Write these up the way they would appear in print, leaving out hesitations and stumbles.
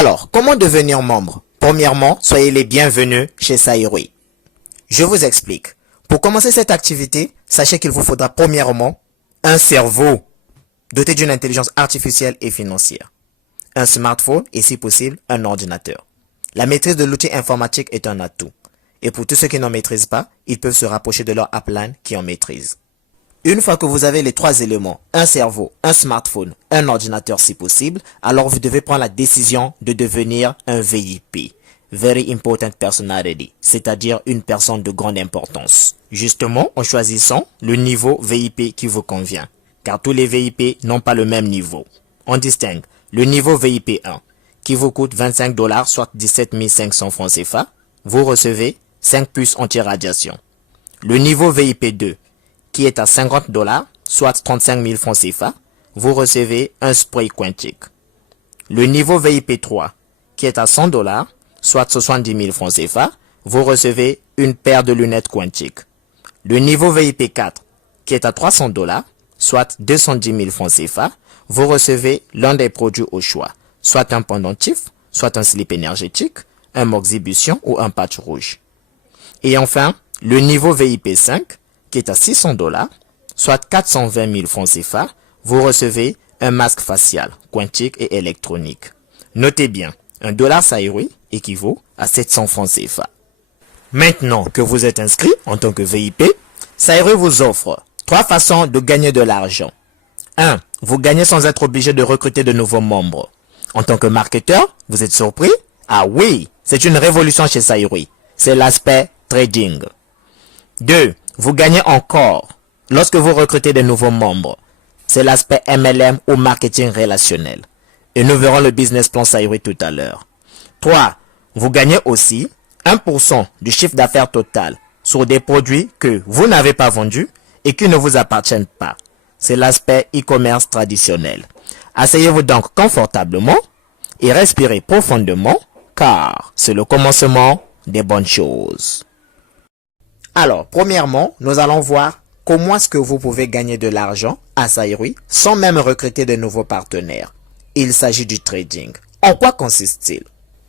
Alors, comment devenir membre? Premièrement, soyez les bienvenus chez Saïroui. Je vous explique. Pour commencer cette activité, sachez qu'il vous faudra premièrement un cerveau doté d'une intelligence artificielle et financière, un smartphone et si possible un ordinateur. La maîtrise de l'outil informatique est un atout. Et pour tous ceux qui n'en maîtrisent pas, ils peuvent se rapprocher de leur upline qui en maîtrise. Une fois que vous avez les trois éléments, un cerveau, un smartphone, un ordinateur si possible, alors vous devez prendre la décision de devenir un VIP. Very Important Personality, c'est-à-dire une personne de grande importance. Justement, en choisissant le niveau VIP qui vous convient. Car tous les VIP n'ont pas le même niveau. On distingue le niveau VIP 1, qui vous coûte 25 $, soit 17 500 francs CFA. Vous recevez 5 puces anti-radiation. Le niveau VIP 2, qui est à 50 $, soit 35 000 francs CFA. Vous recevez un spray quantique. Le niveau VIP 3, qui est à 100 $, soit 70 000 francs CFA, vous recevez une paire de lunettes quantiques. Le niveau VIP 4, qui est à 300 $, soit 210 000 francs CFA, vous recevez l'un des produits au choix, soit un pendentif, soit un slip énergétique, un moxibution ou un patch rouge. Et enfin, le niveau VIP 5, qui est à 600 $, soit 420 000 francs CFA, vous recevez un masque facial, quantique et électronique. Notez bien, $1 Saïroui équivaut à 700 francs CFA. Maintenant que vous êtes inscrit en tant que VIP, Saïroui vous offre 3 façons de gagner de l'argent. 1. Vous gagnez sans être obligé de recruter de nouveaux membres. En tant que marketeur, vous êtes surpris? Ah oui, c'est une révolution chez Saïroui. C'est l'aspect trading. 2. Vous gagnez encore lorsque vous recrutez de nouveaux membres. C'est l'aspect MLM ou marketing relationnel. Et nous verrons le business plan Saïroui tout à l'heure. 3. Vous gagnez aussi 1% du chiffre d'affaires total sur des produits que vous n'avez pas vendus et qui ne vous appartiennent pas. C'est l'aspect e-commerce traditionnel. Asseyez-vous donc confortablement et respirez profondément car c'est le commencement des bonnes choses. Alors, premièrement, nous allons voir comment est-ce que vous pouvez gagner de l'argent à Saïroui sans même recruter de nouveaux partenaires. Il s'agit du trading. En quoi consiste-t-il?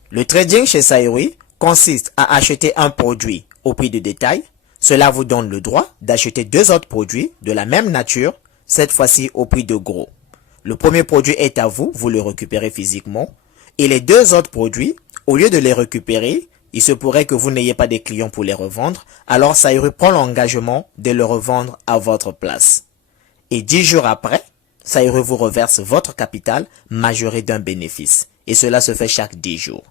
Le trading chez Saïroui consiste à acheter un produit au prix de détail. Cela vous donne le droit d'acheter 2 autres produits de la même nature, cette fois-ci au prix de gros. Le premier produit est à vous, vous le récupérez physiquement. Et les 2 autres produits, au lieu de les récupérer, il se pourrait que vous n'ayez pas de clients pour les revendre, alors Saïroui prend l'engagement de le revendre à votre place. Et 10 jours après, Saïroui vous reverse votre capital majoré d'un bénéfice. Et cela se fait chaque 10 jours.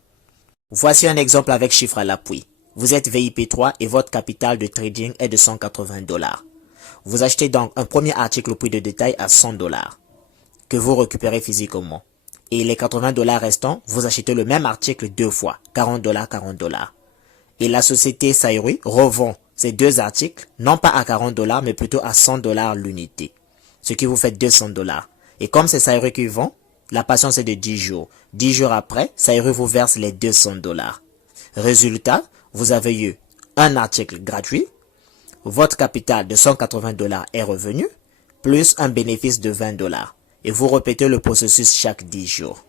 Voici un exemple avec chiffre à l'appui. Vous êtes VIP 3 et votre capital de trading est de 180 $. Vous achetez donc un premier article au prix de détail à 100 $ que vous récupérez physiquement. Et les 80 $ restants, vous achetez le même article 2 fois, 40 $, 40 $. Et la société Saïroui revend ces 2 articles, non pas à 40 $ mais plutôt à 100 $ l'unité. Ce qui vous fait 200 $. Et comme c'est Saïroui qui vend, la patience est de 10 jours. 10 jours après, Saïroui vous verse les 200 $. Résultat, vous avez eu un article gratuit, votre capital de 180 $ est revenu, plus un bénéfice de 20 $. Et vous répétez le processus chaque 10 jours.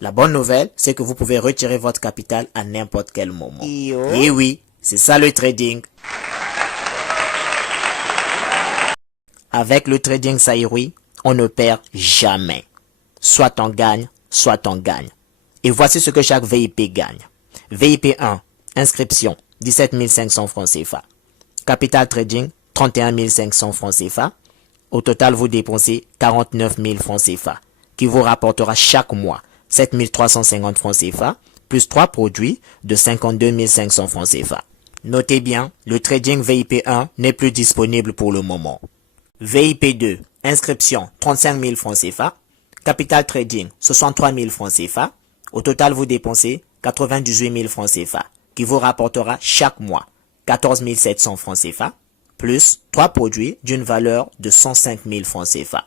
La bonne nouvelle, c'est que vous pouvez retirer votre capital à n'importe quel moment. Et oui, c'est ça le trading. Avec le trading Saïroui, on ne perd jamais. Soit on gagne, soit on gagne. Et voici ce que chaque VIP gagne. VIP 1, inscription, 17 500 francs CFA. Capital trading, 31 500 francs CFA. Au total, vous dépensez 49 000 francs CFA, qui vous rapportera chaque mois 7 350 francs CFA, plus 3 produits de 52 500 francs CFA. Notez bien, le trading VIP 1 n'est plus disponible pour le moment. VIP 2, inscription, 35 000 francs CFA. Capital trading, 63 000 francs CFA. Au total, vous dépensez 98 000 francs CFA, qui vous rapportera chaque mois 14 700 francs CFA, plus 3 produits d'une valeur de 105 000 francs CFA.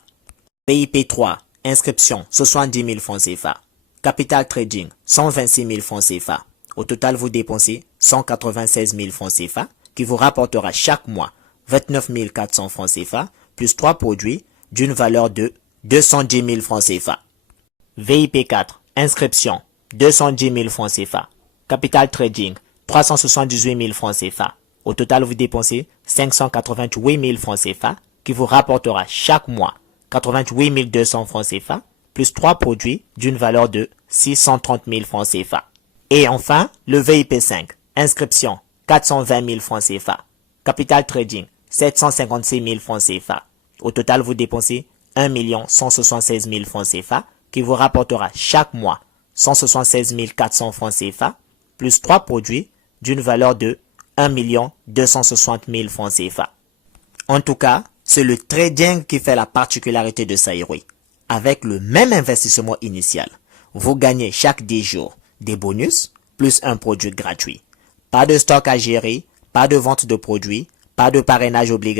VIP 3, inscription, 70 000 francs CFA. Capital trading, 126 000 francs CFA. Au total, vous dépensez 196 000 francs CFA, qui vous rapportera chaque mois 29 400 francs CFA, plus 3 produits d'une valeur de 210 000 francs CFA. VIP 4, inscription, 210 000 francs CFA. Capital trading, 378 000 francs CFA. Au total, vous dépensez 588 000 francs CFA qui vous rapportera chaque mois 88 200 francs CFA plus 3 produits d'une valeur de 630 000 francs CFA. Et enfin, le VIP 5. Inscription, 420 000 francs CFA. Capital trading, 756 000 francs CFA. Au total, vous dépensez 1 176 000 francs CFA qui vous rapportera chaque mois 176 400 francs CFA plus 3 produits d'une valeur de 1 260 000 francs CFA. En tout cas, c'est le trading qui fait la particularité de Saïroui. Avec le même investissement initial, vous gagnez chaque 10 jours des bonus plus un produit gratuit. Pas de stock à gérer, pas de vente de produits, pas de parrainage obligatoire.